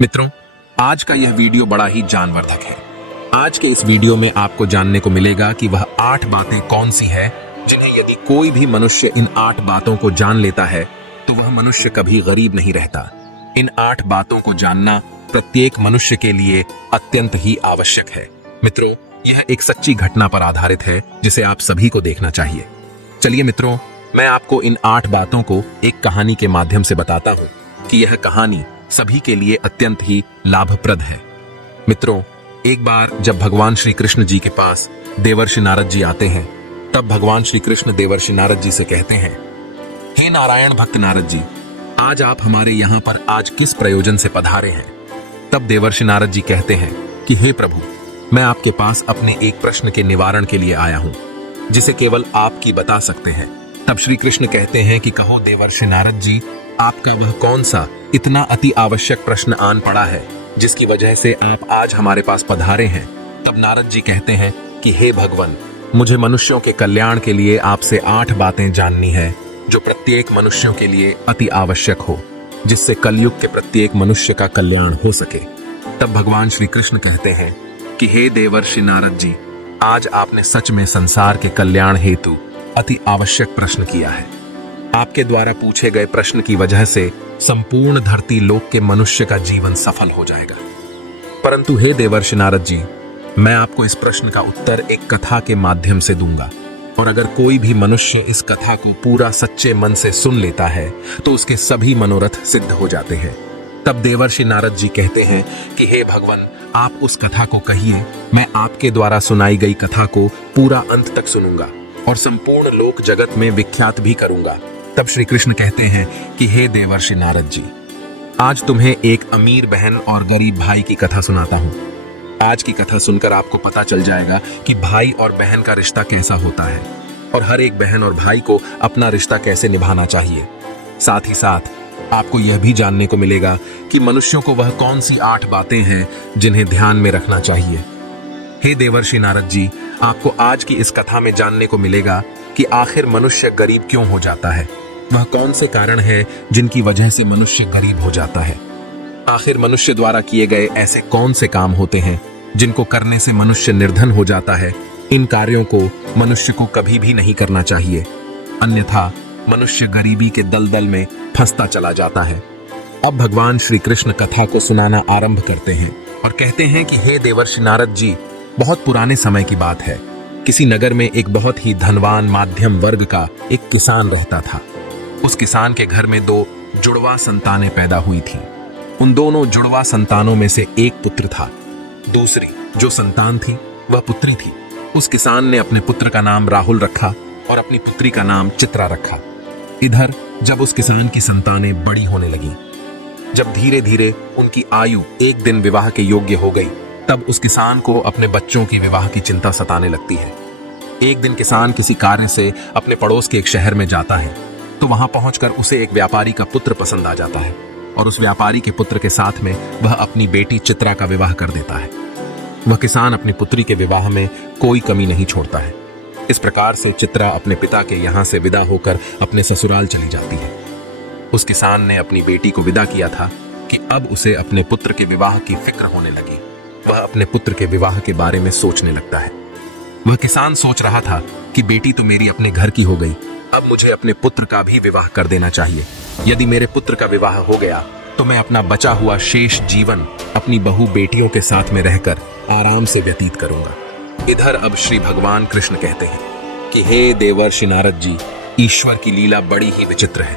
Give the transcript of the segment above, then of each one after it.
मित्रों, आज का यह वीडियो बड़ा ही ज्ञानवर्धक है। आज के इस वीडियो में आपको जानने को मिलेगा कि वह 8 बातें कौन सी है जिन्हें यदि कोई भी मनुष्य इन 8 बातों को जान लेता है तो वह मनुष्य कभी गरीब नहीं रहता। इन 8 बातों को जानना प्रत्येक मनुष्य के लिए अत्यंत ही आवश्यक है। मित्रों, यह एक सच्ची घटना पर आधारित है जिसे आप सभी को देखना चाहिए। चलिए मित्रों, मैं आपको इन 8 बातों को एक कहानी के माध्यम से बताता हूँ कि यह कहानी सभी के लिए अत्यंत ही लाभप्रद है। मित्रों, एक बार जब भगवान श्री कृष्ण जी के पास देवर्षि नारद जी आते हैं, तब भगवान श्री कृष्ण देवर्षि नारद जी से कहते हैं, हे नारायण भक्त नारद जी, आज आप हमारे यहाँ पर आज किस प्रयोजन से पधारे हैं? तब देवर्षि नारद जी कहते हैं कि हे प्रभु, मैं आपके पास अपने एक प्रश्न के निवारण के लिए आया हूँ जिसे केवल आप ही बता सकते हैं। तब श्री कृष्ण कहते हैं कि कहो देवर्षि नारद जी, आपका वह कौन सा इतना अति आवश्यक प्रश्न आन पड़ा है जिसकी वजह से आप आज हमारे पास पधारे हैं? तब नारद जी कहते हैं कि हे भगवान, मुझे मनुष्यों के कल्याण के लिए आपसे 8 बातें जाननी है जो प्रत्येक मनुष्यों के लिए अति आवश्यक हो, जिससे कलयुग के प्रत्येक मनुष्य का कल्याण हो सके। तब भगवान श्री कृष्ण कहते हैं कि हे देवर्षि नारद जी, आज आपने सच में संसार के कल्याण हेतु अति आवश्यक प्रश्न किया है। आपके द्वारा पूछे गए प्रश्न की वजह से संपूर्ण धरती लोक के मनुष्य का जीवन सफल हो जाएगा। परंतु हे देवर्षि नारद जी, मैं आपको इस प्रश्न का उत्तर एक कथा के माध्यम से दूंगा, और अगर कोई भी मनुष्य इस कथा को पूरा सच्चे मन से सुन लेता है तो उसके सभी मनोरथ सिद्ध हो जाते हैं। तब देवर्षि नारद जी कहते हैं कि हे भगवान, आप उस कथा को कहिए, मैं आपके द्वारा सुनाई गई कथा को पूरा अंत तक सुनूंगा और संपूर्ण लोक जगत में विख्यात भी करूंगा। तब श्री कृष्ण कहते हैं कि हे देवर्षि नारद जी, आज तुम्हें एक अमीर बहन और गरीब भाई की कथा सुनाता हूं। आज की कथा सुनकर आपको पता चल जाएगा कि भाई और बहन का रिश्ता कैसा होता है और हर एक बहन और भाई को अपना रिश्ता कैसे निभाना चाहिए। साथ ही साथ आपको यह भी जानने को मिलेगा कि मनुष्यों को वह कौन सी 8 बातें हैं जिन्हें ध्यान में रखना चाहिए। हे देवर्षि नारद जी, आपको आज की इस कथा में जानने को मिलेगा कि आखिर मनुष्य गरीब क्यों हो जाता है, वह कौन से कारण हैं जिनकी वजह से मनुष्य गरीब हो जाता है। आखिर मनुष्य द्वारा किए गए ऐसे कौन से काम होते हैं जिनको करने से मनुष्य निर्धन हो जाता है। इन कार्यों को मनुष्य को कभी भी नहीं करना चाहिए, अन्यथा मनुष्य गरीबी के दलदल में फंसता चला जाता है। अब भगवान श्री कृष्ण कथा को सुनाना आरंभ करते हैं और कहते हैं कि हे देवर्षि नारद जी, बहुत पुराने समय की बात है। किसी नगर में एक बहुत ही धनवान माध्यम वर्ग का एक किसान रहता था। उस किसान के घर में 2 जुड़वा संतानें पैदा हुई थीं। उन दोनों जुड़वा संतानों में से एक पुत्र था, दूसरी जो संतान थी वह पुत्री थी। उस किसान ने अपने पुत्र का नाम राहुल रखा और अपनी पुत्री का नाम चित्रा रखा। इधर जब उस किसान की संतानें बड़ी होने लगी, जब धीरे धीरे उनकी आयु एक दिन विवाह के योग्य हो गई, तब उस किसान को अपने बच्चों की विवाह की चिंता सताने लगती है। एक दिन किसान किसी कार्य से अपने पड़ोस के एक शहर में जाता है, तो वहां पहुंचकर उसे एक व्यापारी का पुत्र पसंद आ जाता है और उस व्यापारी के पुत्र के साथ में वह अपनी बेटी चित्रा का विवाह कर देता है। वह किसान अपनी पुत्री के विवाह में कोई कमी नहीं छोड़ता है। इस प्रकार से चित्रा अपने पिता के यहाँ से विदा होकर अपने ससुराल चली जाती है। उस किसान ने अपनी बेटी को विदा किया था कि अब उसे अपने पुत्र के विवाह की फिक्र होने लगी। वह अपने पुत्र के विवाह के बारे में सोचने लगता है। वह किसान सोच रहा था कि बेटी तो मेरी अपने घर की हो गई, अब मुझे अपने पुत्र का भी विवाह कर देना चाहिए। यदि मेरे पुत्र का विवाह हो गया तो मैं अपना बचा हुआ शेष जीवन अपनी बहू बेटियों के साथ में रहकर आराम से व्यतीत करूंगा। इधर अब श्री भगवान कृष्ण कहते हैं कि हे देवर्षि नारद जी, ईश्वर की लीला बड़ी ही विचित्र है।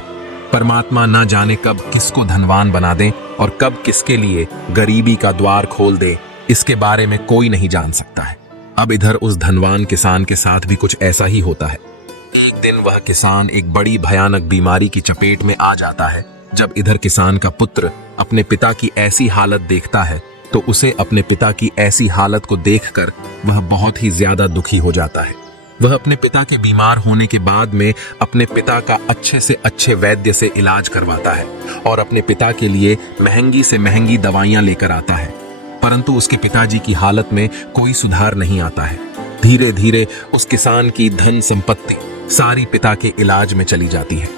परमात्मा न जाने कब किसको धनवान बना दे और कब किसके लिए गरीबी का द्वार खोल दे, इसके बारे में कोई नहीं जान सकता है। अब इधर उस धनवान किसान के साथ भी कुछ ऐसा ही होता है। एक दिन वह किसान एक बड़ी भयानक बीमारी की चपेट में आ जाता है। जब इधर किसान का पुत्र अपने पिता की ऐसी हालत देखता है तो उसे अपने पिता की ऐसी हालत को देखकर वह बहुत ही ज्यादा दुखी हो जाता है। वह अपने पिता के बीमार होने के बाद में अपने पिता का अच्छे से अच्छे वैद्य से इलाज करवाता है और अपने पिता के लिए महंगी से महंगी दवाइयां लेकर आता है, परंतु उसके पिताजी की हालत में कोई सुधार नहीं आता है। धीरे धीरे उस किसान की धन संपत्ति सारी पिता के इलाज में चली जाती है।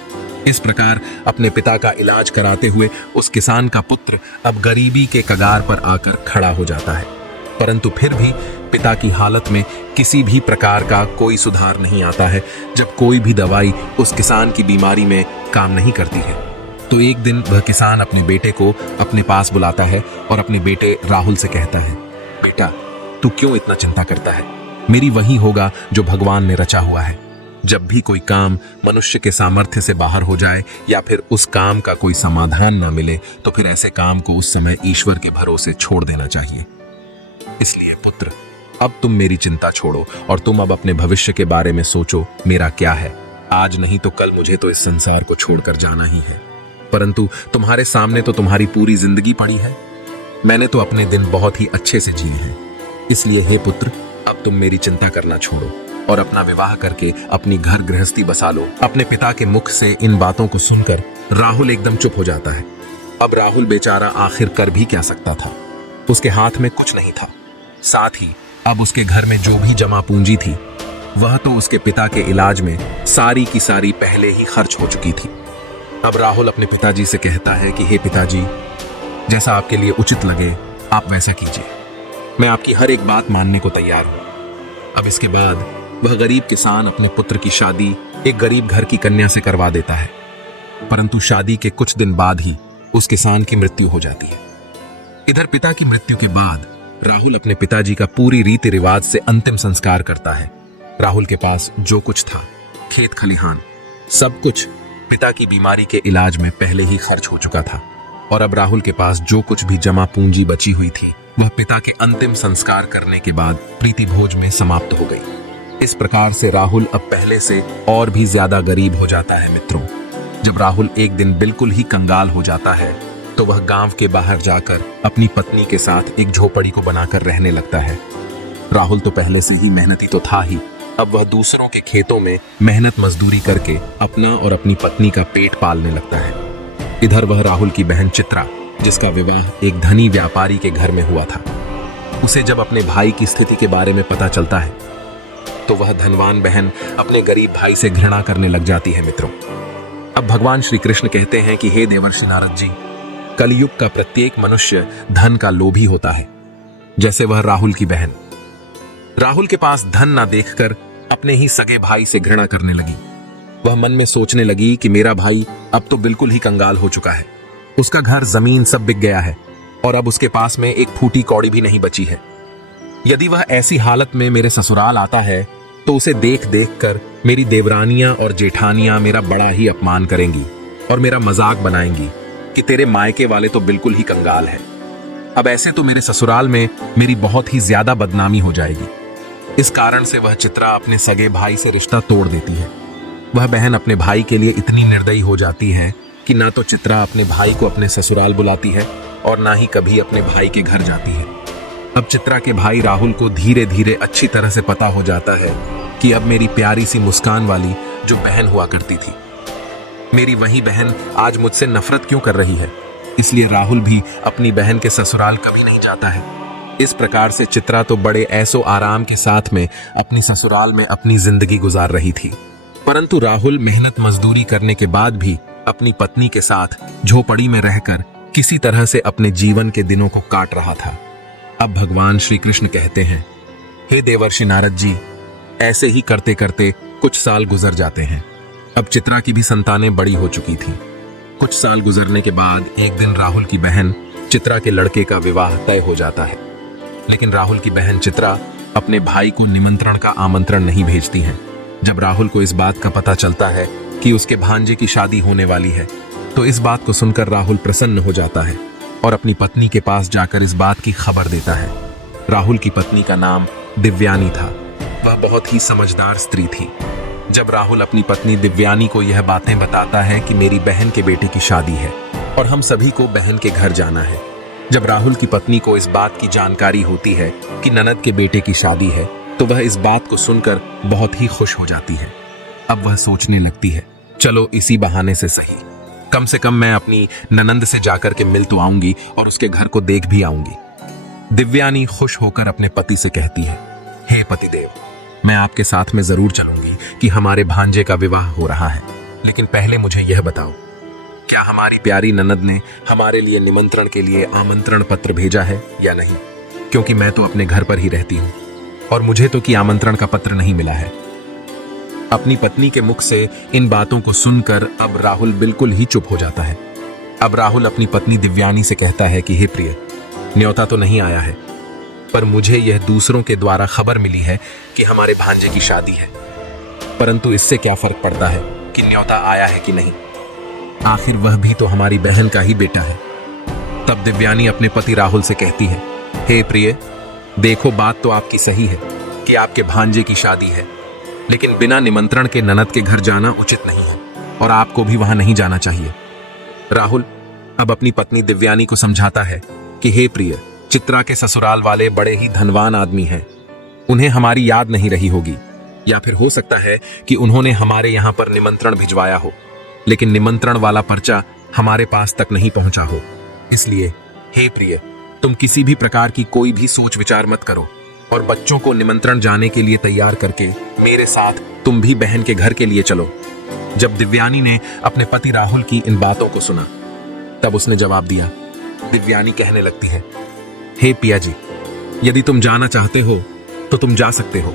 इस प्रकार अपने पिता का इलाज कराते हुए उस किसान का पुत्र अब गरीबी के कगार पर आकर खड़ा हो जाता है। परंतु फिर भी पिता की हालत में किसी भी प्रकार का कोई सुधार नहीं आता है। जब कोई भी दवाई उस किसान की बीमारी में काम नहीं करती है, तो एक दिन वह किसान अपने बेटे को अपने पास बुलाता है और अपने बेटे राहुल से कहता है, बेटा, तू क्यों इतना चिंता करता है? मेरी वही होगा जो भगवान ने रचा हुआ है। जब भी कोई काम मनुष्य के सामर्थ्य से बाहर हो जाए या फिर उस काम का कोई समाधान ना मिले, तो फिर ऐसे काम को उस समय ईश्वर के भरोसे छोड़ देना चाहिए। इसलिए पुत्र, अब तुम मेरी चिंता छोड़ो और तुम अब अपने भविष्य के बारे में सोचो। मेरा क्या है, आज नहीं तो कल मुझे तो इस संसार को छोड़कर जाना ही है। परंतु तुम्हारे सामने तो तुम्हारी पूरी जिंदगी पड़ी है। मैंने तो अपने दिन बहुत ही अच्छे से जिए हैं। इसलिए हे पुत्र, अब तुम मेरी चिंता करना छोड़ो और अपना विवाह करके अपनी घर गृहस्थी बसा लो। अपने पिता के मुख से इन बातों को सुनकर राहुल एकदम चुप हो जाता है। अब राहुल बेचारा आखिर कर भी क्या सकता था? उसके हाथ में कुछ नहीं था। साथ ही अब उसके घर में जो भी जमा पूंजी थी, वह तो उसके पिता के इलाज में सारी की सारी पहले ही खर्च हो चुकी थी। अब राहुल अपने पिताजी से कहता है कि हे पिताजी, जैसा आपके लिए उचित लगे आप वैसा कीजिए। मैं आपकी हर एक बात मानने को तैयार हूं। अब इसके बाद वह गरीब किसान अपने पुत्र की शादी एक गरीब घर की कन्या से करवा देता है। परंतु शादी के कुछ दिन बाद ही उस किसान की मृत्यु हो जाती है। इधर पिता की मृत्यु के बाद राहुल अपने पिताजी का पूरी रीति रिवाज से अंतिम संस्कार करता है। राहुल के पास जो कुछ था, खेत खलिहान, सब कुछ पिता की बीमारी के इलाज में पहले ही खर्च हो चुका था। और अब राहुल के पास जो कुछ भी जमा पूंजी बची हुई थी, वह पिता के अंतिम संस्कार करने के बाद प्रीति भोज में समाप्त हो गई। इस प्रकार से राहुल अब पहले से और भी ज्यादा गरीब हो जाता है। मित्रों, जब राहुल एक दिन बिल्कुल ही कंगाल हो जाता है, तो वह गांव के बाहर जाकर अपनी पत्नी के साथ एक झोपड़ी को बनाकर रहने लगता है। राहुल तो पहले से ही मेहनती तो था ही, अब वह दूसरों के खेतों में मेहनत मजदूरी करके अपना और अपनी पत्नी का पेट पालने लगता है। इधर वह राहुल की बहन चित्रा, जिसका विवाह एक धनी व्यापारी के घर में हुआ था, उसे जब अपने भाई की स्थिति के बारे में पता चलता है, तो वह धनवान बहन अपने गरीब भाई से घृणा करने लग जाती है। मित्रों, अब भगवान श्री कृष्ण कहते हैं कि हे देवर्षि नारद जी, कलयुग का प्रत्येक मनुष्य धन का लोभी होता है, जैसे वह राहुल की बहन। राहुल के पास धन ना देखकर अपने ही सगे भाई से घृणा करने लगी। वह मन में सोचने लगी कि मेरा भाई अब तो बिल्कुल ही कंगाल हो चुका है। उसका घर जमीन सब बिक गया है और अब उसके पास में एक फूटी कौड़ी भी नहीं बची है। यदि वह ऐसी हालत में मेरे ससुराल आता है, तो उसे देख देख कर मेरी देवरानियां और जेठानियां मेरा बड़ा ही अपमान करेंगी और मेरा मजाक बनाएंगी कि तेरे मायके वाले तो बिल्कुल ही कंगाल है। अब ऐसे तो मेरे ससुराल में मेरी बहुत ही ज्यादा बदनामी हो जाएगी। इस कारण से वह चित्रा अपने सगे भाई से रिश्ता तोड़ देती है। वह बहन अपने भाई के लिए इतनी निर्दयी हो जाती है कि ना तो चित्रा अपने भाई को अपने ससुराल बुलाती है और ना ही कभी अपने भाई के घर जाती है। अब चित्रा के भाई राहुल को धीरे धीरे अच्छी तरह से पता हो जाता है कि अब मेरी प्यारी सी मुस्कान वाली जो बहन हुआ करती थी, मेरी वही बहन आज मुझसे नफरत क्यों कर रही है। इसलिए राहुल भी अपनी बहन के ससुराल कभी नहीं जाता है। इस प्रकार से चित्रा तो बड़े ऐसो आराम के साथ में अपनी ससुराल में अपनी जिंदगी गुजार रही थी। परंतु राहुल मेहनत मजदूरी करने के बाद भी अपनी पत्नी के साथ झोपड़ी में रहकर किसी तरह से अपने जीवन के दिनों को काट रहा था। अब भगवान श्री कृष्ण कहते हैं, हे देवर्षि नारद जी, ऐसे ही करते करते कुछ साल गुजर जाते हैं। अब चित्रा की भी संतानें बड़ी हो चुकी थीं। कुछ साल गुजरने के बाद एक दिन राहुल की बहन चित्रा के लड़के का विवाह तय हो जाता है। लेकिन राहुल की बहन चित्रा अपने भाई को निमंत्रण का आमंत्रण नहीं भेजती हैं। जब राहुल को इस बात का पता चलता है कि उसके भांजे की शादी होने वाली है, तो इस बात को सुनकर राहुल प्रसन्न हो जाता है और अपनी पत्नी के पास जाकर इस बात की खबर देता है। राहुल की पत्नी का नाम दिव्यानी था। वह बहुत ही समझदार स्त्री थी। जब राहुल अपनी पत्नी दिव्यानी को यह बातें बताता है कि मेरी बहन के बेटे की शादी है और हम सभी को बहन के घर जाना है, जब राहुल की पत्नी को इस बात की जानकारी होती है कि ननद के बेटे की शादी है, तो वह इस बात को सुनकर बहुत ही खुश हो जाती है। अब वह सोचने लगती है, चलो इसी बहाने से सही, कम से कम मैं अपनी ननंद से जाकर के मिल तो आऊंगी और उसके घर को देख भी आऊंगी। दिव्यानी खुश होकर अपने पति से कहती है, हे पतिदेव, मैं आपके साथ में जरूर चलूंगी कि हमारे भांजे का विवाह हो रहा है। लेकिन पहले मुझे यह बताओ, क्या हमारी प्यारी ननद ने हमारे लिए निमंत्रण के लिए आमंत्रण पत्र भेजा है या नहीं? क्योंकि मैं तो अपने घर पर ही रहती हूँ और मुझे तो कि आमंत्रण का पत्र नहीं मिला है। अपनी पत्नी के मुख से इन बातों को सुनकर अब राहुल बिल्कुल ही चुप हो जाता है। अब राहुल अपनी पत्नी दिव्यानी से कहता है कि हे प्रिय, न्योता तो नहीं आया है, पर मुझे यह दूसरों के द्वारा खबर मिली है कि हमारे भांजे की शादी है। परंतु इससे क्या फर्क पड़ता है कि न्योता आया है कि नहीं, आखिर वह भी तो हमारी बहन का ही बेटा है। तब दिव्यानी अपने पति राहुल से कहती है, हे प्रिय, देखो बात तो आपकी सही है कि आपके भांजे की शादी है, लेकिन बिना निमंत्रण के ननद के घर जाना उचित नहीं है और आपको भी वहां नहीं जाना चाहिए। राहुल अब अपनी पत्नी दिव्यानी को समझाता है कि हे प्रिय, चित्रा के ससुराल वाले बड़े ही धनवान आदमी हैं, उन्हें हमारी याद नहीं रही होगी, या फिर हो सकता है कि उन्होंने हमारे यहां पर निमंत्रण भिजवाया हो, लेकिन निमंत्रण वाला पर्चा हमारे पास तक नहीं पहुंचा हो। इसलिए हे प्रिय, तुम किसी भी प्रकार की कोई भी सोच विचार मत करो और बच्चों को निमंत्रण जाने के लिए तैयार करके मेरे साथ तुम भी बहन के घर के लिए चलो। जब दिव्यानी ने अपने पति राहुल की इन बातों को सुना, तब उसने जवाब दिया। दिव्यानी कहने लगती है, हे पिया जी, यदि तुम जाना चाहते हो तो तुम जा सकते हो,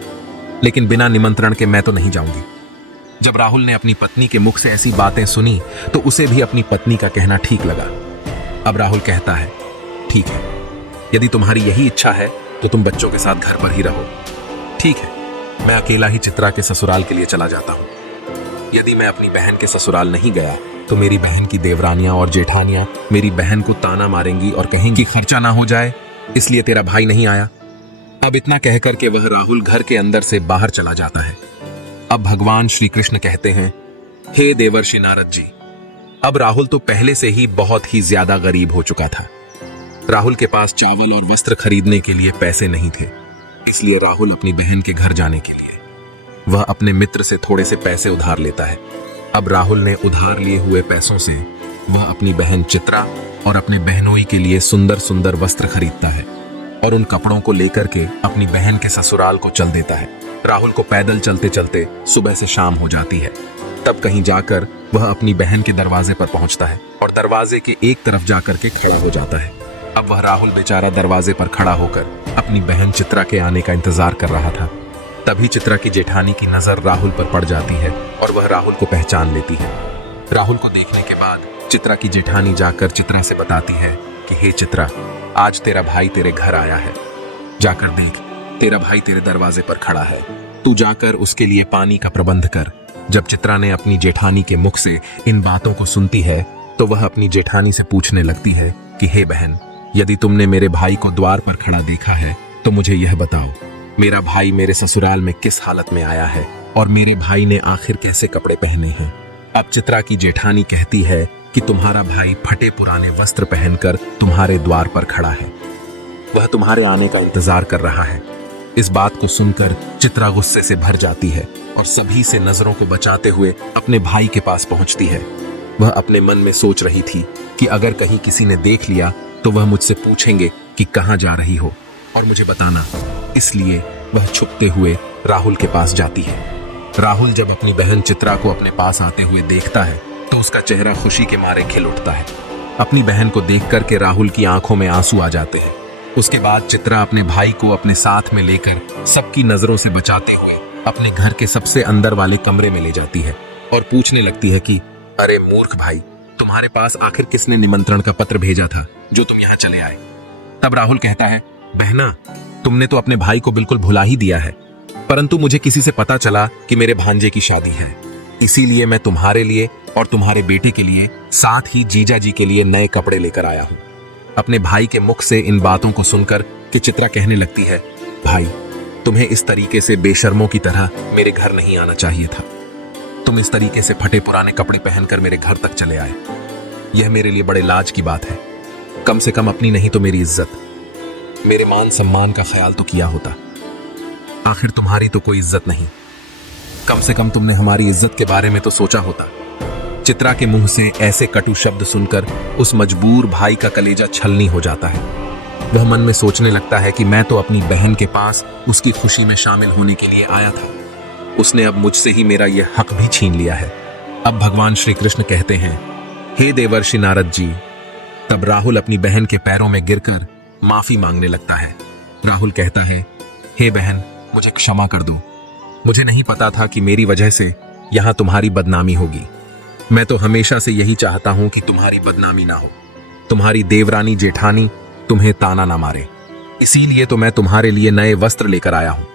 लेकिन बिना निमंत्रण के मैं तो नहीं जाऊंगी। जब राहुल ने अपनी पत्नी के मुख से ऐसी बातें सुनी तो उसे भी अपनी पत्नी का कहना ठीक लगा। अब राहुल कहता है, ठीक है, यदि तुम्हारी यही इच्छा है तो तुम बच्चों के साथ घर पर ही रहो। ठीक है, मैं अकेला ही चित्रा के ससुराल के लिए चला जाता हूं। यदि मैं अपनी बहन के ससुराल नहीं गया तो मेरी बहन की देवरानियां और जेठानियां मेरी बहन को ताना मारेंगी और कहेंगी खर्चा ना हो जाए, इसलिए तेरा भाई नहीं आया। अब इतना कहकर के वह राहुल घर के अंदर से बाहर चला जाता है। अब भगवान श्री कृष्ण कहते हैं, हे देवर्षि नारद जी, अब राहुल तो पहले से ही बहुत ही ज्यादा गरीब हो चुका था। राहुल के पास चावल और वस्त्र खरीदने के लिए पैसे नहीं थे, इसलिए राहुल अपनी बहन के घर जाने के लिए वह अपने मित्र से थोड़े से पैसे उधार लेता है। अब राहुल ने उधार लिए हुए पैसों से वह अपनी बहन चित्रा और अपने बहनोई के लिए सुंदर सुंदर वस्त्र खरीदता है और उन कपड़ों को लेकर के अपनी बहन के ससुराल को चल देता है। राहुल को पैदल चलते चलते सुबह से शाम हो जाती है। तब कहीं जाकर वह अपनी बहन के दरवाजे पर पहुंचता है और दरवाजे के एक तरफ जाकर के खड़ा हो जाता है। अब वह राहुल बेचारा दरवाजे पर खड़ा होकर अपनी बहन चित्रा के आने का इंतजार कर रहा था। तभी चित्रा की जेठानी की नजर राहुल पर पड़ जाती है और वह राहुल को पहचान लेती है। राहुल को देखने के बाद चित्रा की जेठानी जाकर चित्रा से बताती है कि हे चित्रा, आज तेरा भाई तेरे घर आया है, जाकर देख, तेरा भाई तेरे दरवाजे पर खड़ा है, तू जाकर उसके लिए पानी का प्रबंध कर। जब चित्रा ने अपनी जेठानी के मुख से इन बातों को सुनती है तो वह अपनी जेठानी से पूछने लगती है कि हे बहन, यदि तुमने मेरे भाई को द्वार पर खड़ा देखा है तो मुझे यह बताओ, मेरा भाई मेरे ससुराल में किस हालत में आया है और मेरे भाई ने आखिर कैसे कपड़े पहने हैं। अब चित्रा की जेठानी कहती है कि तुम्हारा भाई फटे पुराने वस्त्र पहनकर तुम्हारे द्वार पर खड़ा है, वह तुम्हारे आने का इंतजार कर रहा है। इस बात को सुनकर चित्रा गुस्से से भर जाती है और सभी से नजरों को बचाते हुए अपने भाई के पास पहुंचती है। वह अपने मन में सोच रही थी कि अगर कहीं किसी ने देख लिया तो वह मुझसे पूछेंगे कि कहां जा रही हो और मुझे बताना, इसलिए वह छुपते हुए राहुल के पास जाती है। राहुल जब अपनी बहन चित्रा को अपने पास आते हुए देखता है तो उसका चेहरा खुशी के मारे खिल उठता है। अपनी बहन को देख करके राहुल की आंखों में आंसू आ जाते हैं। उसके बाद चित्रा अपने भाई को अपने साथ में लेकर सबकी नजरों से बचाते हुए अपने घर के सबसे अंदर वाले कमरे में ले जाती है और पूछने लगती है कि अरे मूर्ख भाई, तुम्हारे पास आखिर किसने निमंत्रण का पत्र भेजा था जो तुम यहाँ चले आए? तब राहुल कहता है, बहना, तुमने तो अपने भाई को बिल्कुल भुला ही दिया है, परंतु मुझे किसी से पता चला कि मेरे भांजे की शादी है, इसीलिए मैं तुम्हारे लिए और तुम्हारे बेटे के लिए, साथ ही जीजा जी के लिए नए कपड़े लेकर आया हूँ। अपने भाई के मुख से इन बातों को सुनकर कि चित्रा कहने लगती है, भाई, तुम्हें इस तरीके से बेशर्मों की तरह मेरे घर नहीं आना चाहिए था। तुम इस तरीके से फटे पुराने कपड़े पहनकर मेरे घर तक चले आए, यह मेरे लिए बड़े लाज की बात है। कम से कम अपनी नहीं तो मेरी इज्जत, मेरे मान सम्मान का ख्याल तो किया होता। आखिर तुम्हारी तो कोई इज्जत नहीं, कम से कम तुमने हमारी इज्जत के बारे में तो सोचा होता। चित्रा के मुंह से ऐसे कटु शब्द सुनकर उस मजबूर भाई का कलेजा छलनी हो जाता है। वह मन में सोचने लगता है कि मैं तो अपनी बहन के पास उसकी खुशी में शामिल होने के लिए आया था, उसने अब मुझसे ही मेरा यह हक भी छीन लिया है। अब भगवान श्री कृष्ण कहते हैं, हे देवर्षि नारद जी। तब राहुल अपनी बहन के पैरों में गिरकर माफी मांगने लगता है। राहुल कहता है, हे बहन, मुझे क्षमा कर दो। मुझे नहीं पता था कि मेरी वजह से यहां तुम्हारी बदनामी होगी। मैं तो हमेशा से यही चाहता हूं कि तुम्हारी बदनामी ना हो, तुम्हारी देवरानी जेठानी तुम्हें ताना ना मारे। इसीलिए तो मैं तुम्हारे लिए नए वस्त्र लेकर आया हूं।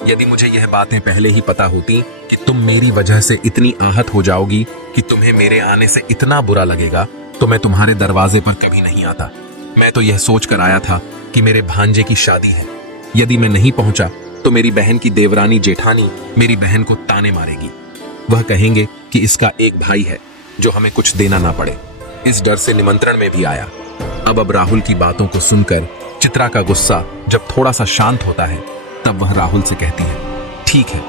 यदि मुझे यह बातें पहले ही पता होती कि तुम मेरी वजह से इतनी आहत हो जाओगी कि तुम्हें मेरे आने से इतना बुरा लगेगा, तो मैं तुम्हारे दरवाजे पर कभी नहीं आता। मैं तो यह सोच कर आया था कि मेरे भांजे की शादी है। यदि मैं नहीं पहुंचा तो मेरी बहन की देवरानी जेठानी मेरी बहन को ताने मारेगी। वह कहेंगे कि इसका एक भाई है जो हमें कुछ देना ना पड़े। इस डर से निमंत्रण में भी आया। अब राहुल की बातों को सुनकर चित्रा का गुस्सा जब थोड़ा सा शांत होता है, तब वह राहुल से कहती है, ठीक है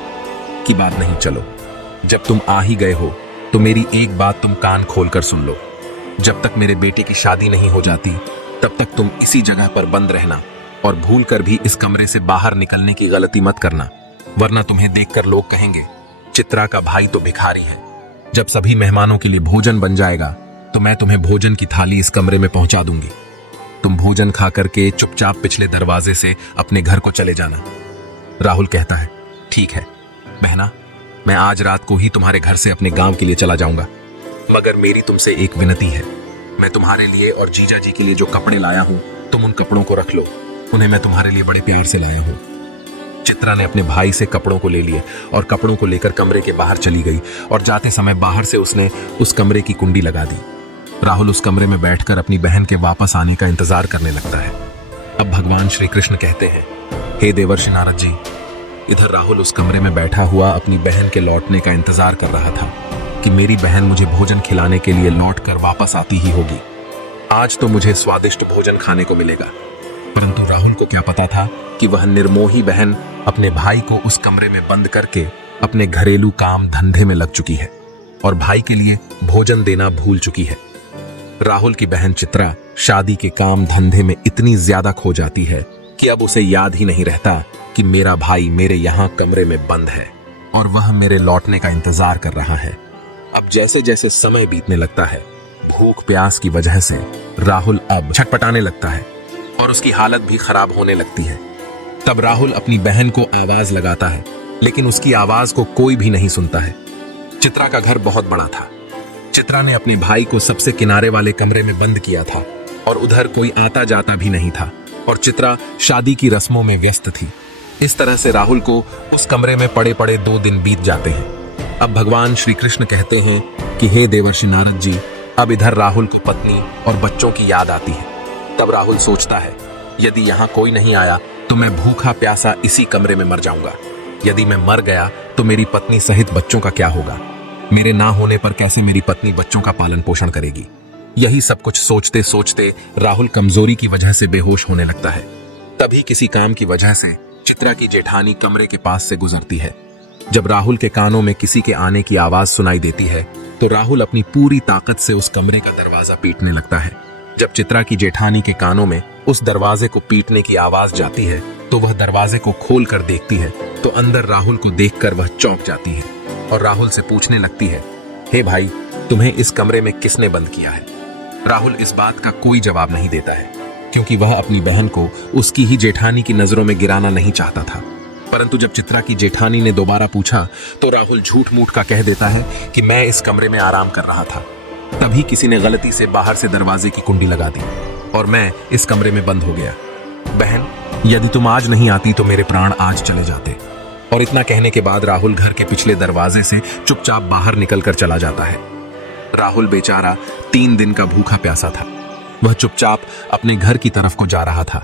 की बात नहीं, चलो जब तुम आ ही गए हो तो मेरी एक बात तुम कान खोलकर सुन लो। जब तक मेरे बेटे की शादी नहीं हो जाती तब तक तुम इसी जगह पर बंद रहना और भूल कर भी इस कमरे से बाहर निकलने की गलती मत करना, वरना तुम्हें देखकर लोग कहेंगे चित्रा का भाई तो भिखारी है। जब सभी मेहमानों के लिए भोजन बन जाएगा तो मैं तुम्हें भोजन की थाली इस कमरे में पहुंचा दूंगी। तुम भोजन खा करके चुपचाप पिछले दरवाजे से अपने घर को चले जाना। राहुल कहता है, ठीक है बहना, मैं आज रात को ही तुम्हारे घर से अपने गांव के लिए चला जाऊंगा, मगर मेरी तुमसे एक विनती है। मैं तुम्हारे लिए और जीजा जी के लिए जो कपड़े लाया हूं, तुम उन कपड़ों को रख लो। उन्हें मैं तुम्हारे लिए बड़े प्यार से लाया हूं। चित्रा ने अपने भाई से कपड़ों को ले लिए और कपड़ों को लेकर कमरे के बाहर चली गई और जाते समय बाहर से उसने उस कमरे की कुंडी लगा दी। राहुल उस कमरे में बैठकर अपनी बहन के वापस आने का इंतजार करने लगता है। अब भगवान श्री कृष्ण कहते हैं, हे देवर्षि नारद जी। इधर राहुल उस कमरे में बैठा हुआ अपनी बहन के लौटने का इंतजार कर रहा था कि मेरी बहन मुझे भोजन खिलाने के लिए लौटकर वापस आती ही होगी। आज तो मुझे स्वादिष्ट भोजन खाने को मिलेगा। परंतु राहुल को क्या पता था कि वह निर्मोही बहन अपने भाई को उस कमरे में बंद करके अपने घरेलू काम धंधे में लग चुकी है और भाई के लिए भोजन देना भूल चुकी है। राहुल की बहन चित्रा शादी के काम धंधे में इतनी ज्यादा खो जाती है कि अब उसे याद ही नहीं रहता कि मेरा भाई मेरे यहाँ कमरे में बंद है और वह मेरे लौटने का इंतजार कर रहा है। अब जैसे जैसे समय बीतने लगता है, भूख प्यास की वजह से राहुल अब छटपटाने लगता है और उसकी हालत भी खराब होने लगती है। तब राहुल अपनी बहन को आवाज लगाता है, लेकिन उसकी आवाज को कोई भी नहीं सुनता है। चित्रा का घर बहुत बड़ा था। चित्रा ने अपने भाई को सबसे किनारे वाले कमरे में बंद किया था और उधर कोई आता जाता भी नहीं था और चित्रा शादी की रस्मों में व्यस्त थी। इस तरह से राहुल को उस कमरे में पड़े पड़े 2 दिन बीत जाते हैं। अब भगवान श्री कृष्ण कहते हैं कि हे देवर्षि नारद जी, अब इधर राहुल को पत्नी और बच्चों की याद आती है। तब राहुल सोचता है, यदि यहाँ कोई नहीं आया तो मैं भूखा प्यासा इसी कमरे में मर जाऊंगा। यदि मैं मर गया तो मेरी पत्नी सहित बच्चों का क्या होगा? मेरे ना होने पर कैसे मेरी पत्नी बच्चों का पालन पोषण करेगी? यही सब कुछ सोचते सोचते राहुल कमजोरी की वजह से बेहोश होने लगता है। तभी किसी काम की वजह से चित्रा की जेठानी कमरे के पास से गुजरती है। जब राहुल के कानों में किसी के आने की आवाज सुनाई देती है तो राहुल अपनी पूरी ताकत से उस कमरे का दरवाजा पीटने लगता है। जब चित्रा की जेठानी के कानों में उस दरवाजे को पीटने की आवाज जाती है तो वह दरवाजे को खोल कर देखती है तो अंदर राहुल को देखकर वह चौंक जाती है और राहुल से पूछने लगती है, हे भाई, तुम्हें इस कमरे में किसने बंद किया है? राहुल इस बात का कोई जवाब नहीं देता है क्योंकि वह अपनी बहन को उसकी ही जेठानी की नजरों में गिराना नहीं चाहता था। परंतु जब चित्रा की जेठानी ने दोबारा पूछा तो राहुल झूठ मूठ का कह देता है कि मैं इस कमरे में आराम कर रहा था। तभी किसी ने गलती से बाहर से दरवाजे की कुंडी लगा दी और मैं इस कमरे में बंद हो गया। बहन, यदि तुम आज नहीं आती तो मेरे प्राण आज चले जाते। और इतना कहने के बाद राहुल घर के पिछले दरवाजे से चुपचाप बाहर निकलकर चला जाता है। राहुल बेचारा 3 दिन का भूखा प्यासा था। वह चुपचाप अपने घर की तरफ को जा रहा था।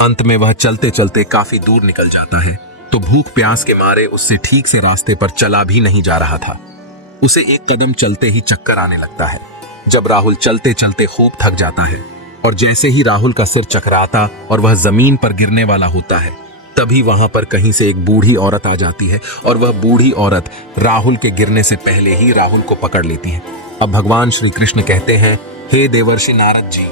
अंत में वह चलते चलते काफी दूर निकल जाता है तो भूख प्यास के मारे उससे ठीक से रास्ते पर चला भी नहीं जा रहा था। उसे एक कदम चलते ही चक्कर आने लगता है। जब राहुल चलते चलते खूब थक जाता है और जैसे ही राहुल का सिर चकराता और वह जमीन पर गिरने वाला होता है, तभी वहां पर कहीं से एक बूढ़ी औरत आ जाती है और वह बूढ़ी औरत राहुल के गिरने से पहले ही राहुल को पकड़ लेती है। अब भगवान श्री कृष्ण कहते हैं, हे देवर्षि नारद जी,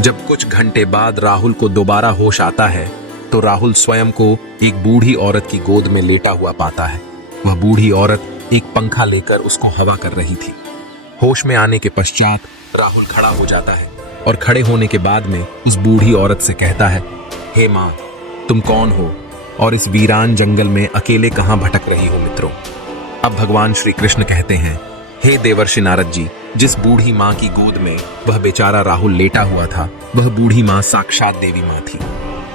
जब कुछ घंटे बाद राहुल को दोबारा होश आता है तो राहुल स्वयं को एक बूढ़ी औरत की गोद में लेटा हुआ पाता है। वह बूढ़ी औरत एक पंखा लेकर उसको हवा कर रही थी। होश में आने के पश्चात राहुल खड़ा हो जाता है और खड़े होने के बाद में उस बूढ़ी औरत से कहता है, हे माँ, तुम कौन हो और इस वीरान जंगल में अकेले कहां भटक रही हो मित्रों। अब भगवान श्री कृष्ण कहते हैं, हे देवर्षि नारद जी, जिस बूढ़ी माँ की गोद में वह बेचारा राहुल लेटा हुआ था, वह बूढ़ी माँ साक्षात देवी माँ थी,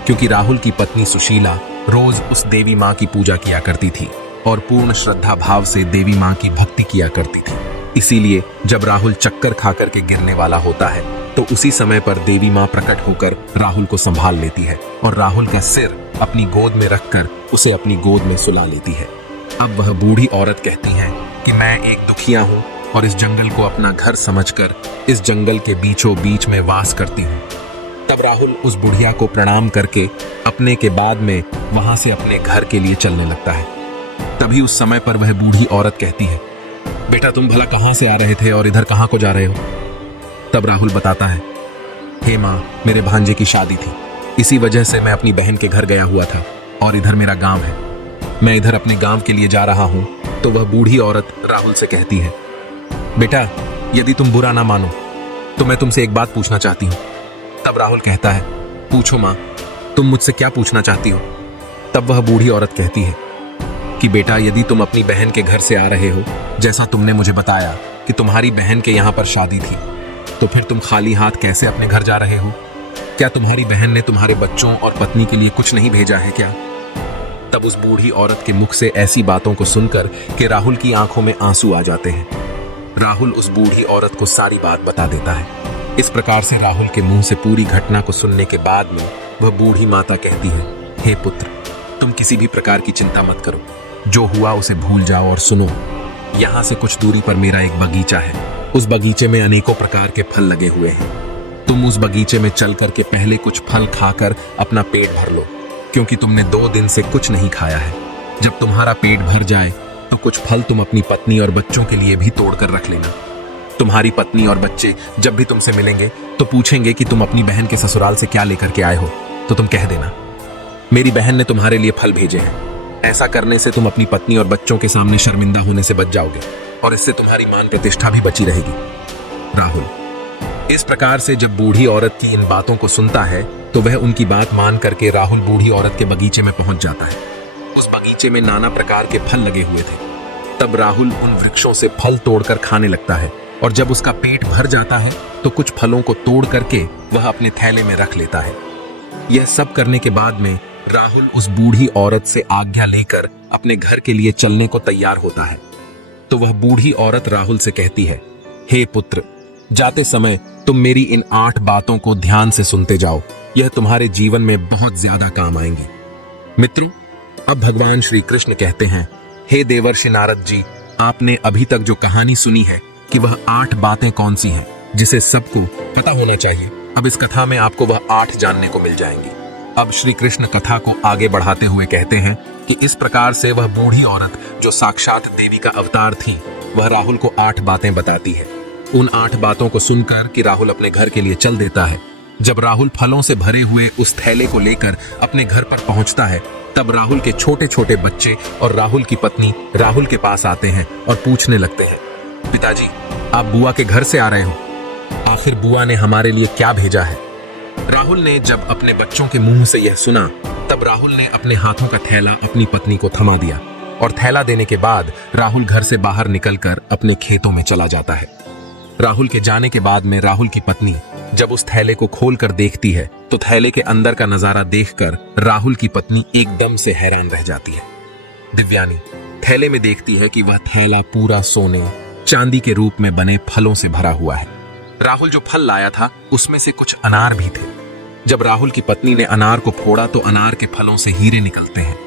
क्योंकि राहुल की पत्नी सुशीला रोज उस देवी माँ की पूजा किया करती थी और पूर्ण श्रद्धा भाव से देवी माँ की भक्ति किया करती थी। इसीलिए जब राहुल चक्कर खा करके गिरने वाला होता है तो उसी समय पर देवी माँ प्रकट होकर राहुल को संभाल लेती है और राहुल का सिर अपनी गोद में रखकर उसे अपनी गोद में सुला लेती है। अब वह बूढ़ी औरत कहती है कि मैं एक दुखिया हूँ और इस जंगल को अपना घर समझकर इस जंगल के बीचों बीच में वास करती हूँ। तब राहुल उस बुढ़िया को प्रणाम करके अपने के बाद में वहां से अपने घर के लिए चलने लगता है। तभी उस समय पर वह बूढ़ी औरत कहती है, बेटा तुम भला कहां से आ रहे थे और इधर कहां को जा रहे हो। तब राहुल बताता है, हे माँ, मेरे भांजे की शादी थी, इसी वजह से मैं अपनी बहन के घर गया हुआ था और इधर मेरा गांव है, मैं इधर अपने गांव के लिए जा रहा हूं। तो वह बूढ़ी औरत राहुल से कहती है, बेटा यदि तुम बुरा ना मानो तो मैं तुमसे एक बात पूछना चाहती हूँ। तब राहुल कहता है, पूछो माँ, तुम मुझसे क्या पूछना चाहती हो। तब वह बूढ़ी औरत कहती है कि बेटा यदि तुम अपनी बहन के घर से आ रहे हो, जैसा तुमने मुझे बताया कि तुम्हारी बहन के यहाँ पर शादी थी, तो फिर तुम खाली हाथ कैसे अपने घर जा रहे हो। क्या तुम्हारी बहन ने तुम्हारे बच्चों और पत्नी के लिए कुछ नहीं भेजा है क्या। तब उस बूढ़ी औरत के मुख से ऐसी बातों को सुनकर कि राहुल की आंखों में आंसू आ जाते हैं। राहुल उस बूढ़ी औरत को सारी बात बता देता है। इस प्रकार से राहुल के मुंह से पूरी घटना को सुनने के बाद में वह बूढ़ी माता कहती है, हे पुत्र, तुम किसी भी प्रकार की चिंता मत करो, जो हुआ उसे भूल जाओ और सुनो, यहाँ से कुछ दूरी पर मेरा एक बगीचा है, उस बगीचे में अनेकों प्रकार के फल लगे हुए हैं। तुम उस बगीचे में चल करके पहले कुछ फल खाकर अपना पेट भर लो, क्योंकि तुमने 2 दिन से कुछ नहीं खाया है। जब तुम्हारा पेट भर जाए तो कुछ फल तुम अपनी पत्नी और बच्चों के लिए भी तोड़ कर रख लेना। तुम्हारी पत्नी और बच्चे जब भी तुमसे मिलेंगे तो पूछेंगे कि तुम अपनी बहन के ससुराल से क्या लेकर के आए हो, तो तुम कह देना, मेरी बहन ने तुम्हारे लिए फल भेजे हैं। ऐसा करने से तुम अपनी पत्नी और बच्चों के सामने शर्मिंदा होने से बच जाओगे और इससे तुम्हारी मान प्रतिष्ठा भी बची रहेगी। राहुल इस प्रकार से जब बूढ़ी औरत की इन बातों को सुनता है तो वह उनकी बात मान करके राहुल बूढ़ी औरत के बगीचे में पहुंच जाता है। उस बगीचे में नाना प्रकार के फल लगे हुए थे। तब राहुल उन वृक्षों से फल तोड़कर खाने लगता है और जब उसका पेट भर जाता है तो कुछ फलों को तोड़ करके वह अपने थैले में रख लेता है। यह सब करने के बाद में राहुल उस बूढ़ी औरत से आज्ञा लेकर अपने घर के लिए चलने को तैयार होता है। तो वह बूढ़ी औरत राहुल से कहती है, हे पुत्र, जाते समय तुम मेरी इन 8 बातों को ध्यान से सुनते जाओ, यह तुम्हारे जीवन में बहुत ज्यादा काम आएंगी। मित्रों, अब भगवान श्री कृष्ण कहते हैं, हे देवर्षि नारद जी, आपने अभी तक जो कहानी सुनी है कि वह 8 बातें कौन सी हैं जिसे सबको पता होना चाहिए। अब इस कथा में आपको वह 8 जानने को मिल जाएंगी। अब श्री कृष्ण कथा को आगे बढ़ाते हुए कहते हैं कि इस प्रकार से वह बूढ़ी औरत जो साक्षात देवी का अवतार थी, वह राहुल को 8 बातें बताती है। उन 8 बातों को सुनकर कि राहुल अपने घर के लिए चल देता है। जब राहुल फलों से भरे हुए उस थैले को लेकर अपने घर पर पहुंचता है, तब राहुल के छोटे छोटे बच्चे और राहुल की पत्नी राहुल के पास आते हैं और पूछने लगते हैं, पिताजी, आप बुआ के घर से आ रहे हो, आखिर बुआ ने हमारे लिए क्या भेजा है। राहुल ने जब अपने बच्चों के मुंह से यह सुना, तब राहुल ने अपने हाथों का थैला अपनी पत्नी को थमा दिया और थैला देने के बाद राहुल घर से बाहर निकलकर अपने खेतों में चला जाता है। राहुल के जाने के बाद में राहुल की पत्नी जब उस थैले को खोलकर देखती है तो थैले के अंदर का नजारा देखकर राहुल की पत्नी एकदम से हैरान रह जाती है। दिव्यानी थैले में देखती है कि वह थैला पूरा सोने चांदी के रूप में बने फलों से भरा हुआ है। राहुल जो फल लाया था उसमें से कुछ अनार भी थे। जब राहुल की पत्नी ने अनार को फोड़ा तो अनार के फलों से हीरे निकलते हैं।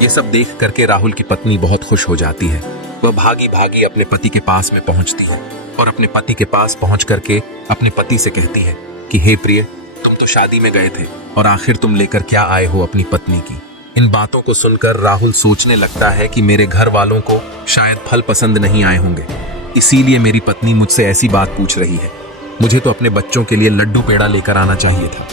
ये सब देख करके राहुल की पत्नी बहुत खुश हो जाती है। वह भागी भागी अपने पति के पास में पहुंचती है और अपने पति के पास पहुंच करके अपने पति से कहती है कि हे प्रिय, तुम तो शादी में गए थे और आखिर तुम लेकर क्या आए हो अपनी पत्नी की। इन बातों को सुनकर राहुल सोचने लगता है कि मेरे घर वालों को शायद फल पसंद नहीं आए होंगे, इसीलिए मेरी पत्नी मुझसे ऐसी बात पूछ रही है। मुझे तो अपने बच्चों के लिए लड्डू पेड़ा लेकर आना चाहिए था।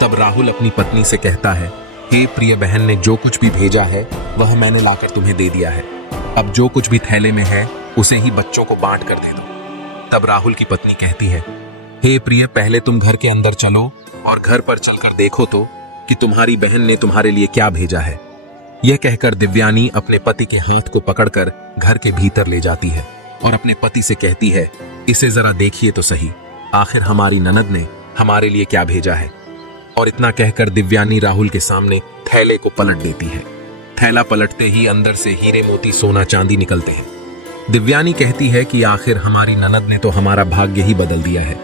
तब राहुल अपनी पत्नी से कहता है, हे प्रिय बहन ने जो कुछ भी भेजा है वह मैंने लाकर तुम्हें दे दिया है। अब जो कुछ भी थैले में है उसे ही बच्चों को बांट कर दे दो। तब राहुल की पत्नी कहती है, हे प्रिय, पहले तुम घर के अंदर चलो और घर पर चलकर देखो तो कि तुम्हारी बहन ने तुम्हारे लिए क्या भेजा है। यह कहकर दिव्यानी अपने पति के हाथ को पकड़कर घर के भीतर ले जाती है और अपने पति से कहती है, इसे जरा देखिए तो सही, आखिर हमारी ननद ने हमारे लिए क्या भेजा है। और इतना कहकर दिव्यानी राहुल के सामने थैले को पलट देती है। थैला पलटते ही अंदर से हीरे मोती सोना चांदी निकलते हैं। दिव्यानी कहती है कि आखिर हमारी ननद ने तो हमारा भाग्य ही बदल दिया है।